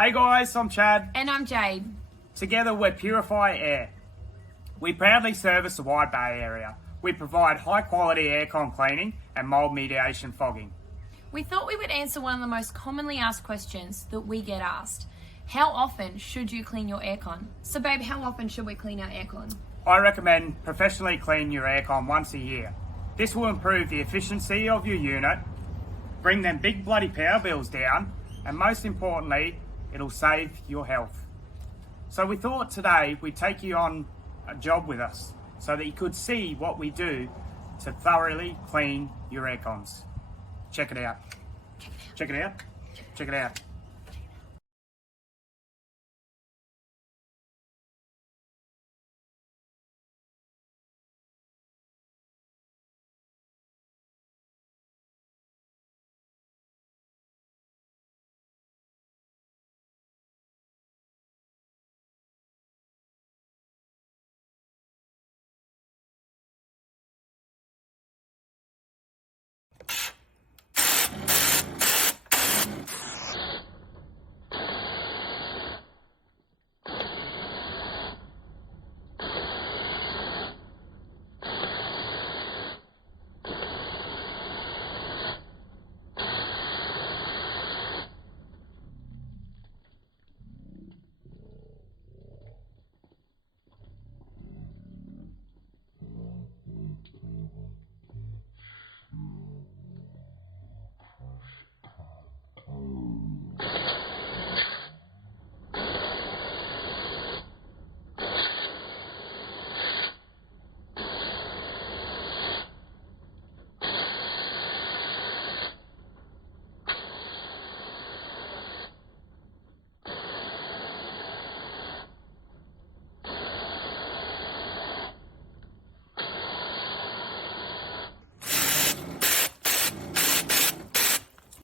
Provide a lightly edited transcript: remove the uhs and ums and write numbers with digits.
Hey guys, I'm Chad. And I'm Jade. Together we're Purify Air. We proudly service the Wide Bay area. We provide high quality aircon cleaning and mould mediation fogging. We thought we would answer one of the most commonly asked questions that we get asked. How often should you clean your aircon? So babe, how often should we clean our aircon? I recommend professionally clean your aircon once a year. This will improve the efficiency of your unit, bring them big bloody power bills down, and most importantly, it'll save your health. So we thought today we'd take you on a job with us so that you could see what we do to thoroughly clean your aircons. Check it out. Check it out. Check it out.